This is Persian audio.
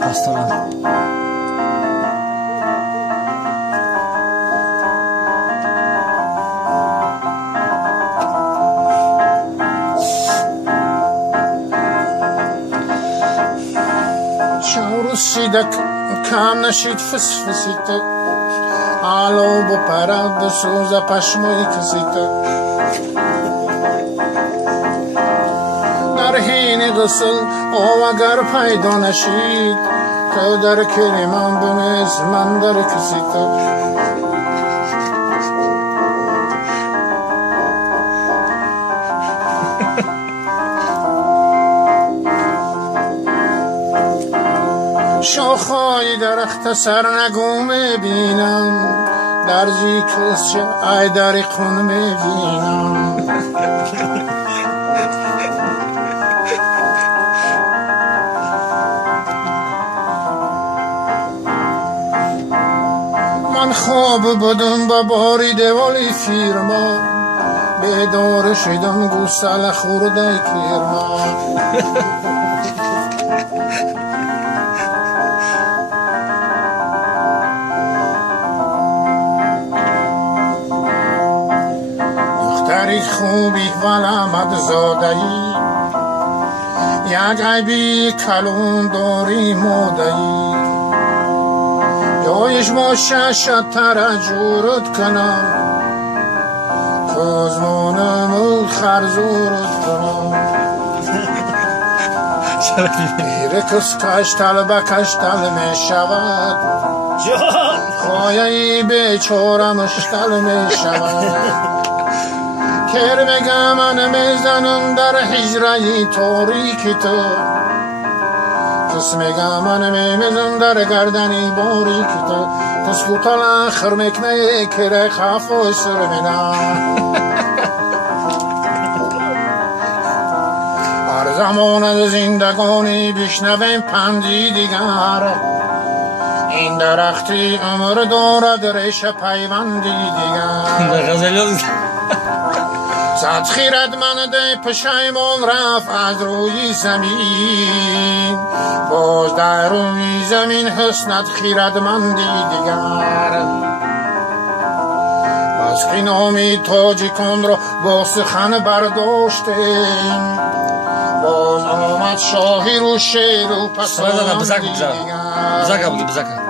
پاستورال. شیدک کم نشید فسفسیت آلو بپره بسوز پشموی کسیت در حین غسل او اگر پیدا نشید تو در کریمان بمیز من در کسیت شاخهای درخت سرنگو میبینم در زی کلسچه ای در خون میبینم من خواب بودم با باری دولی فیرما بیدار شدم گوسل خورده کرما دختری خوبی ولامد زادهی یک عیبی کلون داری مودهی جایش باشه شتر جورت کنم کازمانم خرزورت کنم گیر کس کشتل به کشتل می شود خواهی بیچاره مشتل می شود کر بگم من میزنم در حجره تاریکی تو کس میگم من میزنم در گردنی باریکی تو کس کوتال آخر میکنه کره خفای سر میدم هر زمان زندگانی بشنویم پندی دیگر این درختی عمر دارد ریش پیوندی دیگر صد خیرتمند پشیمان رفت از روی زمین باز در روی زمین حسنت خیرتمندی دیگر بس که نامی تاجیکان را با سخن برداشتیم باز آمد شاهی رو شیر و پسندی دیگر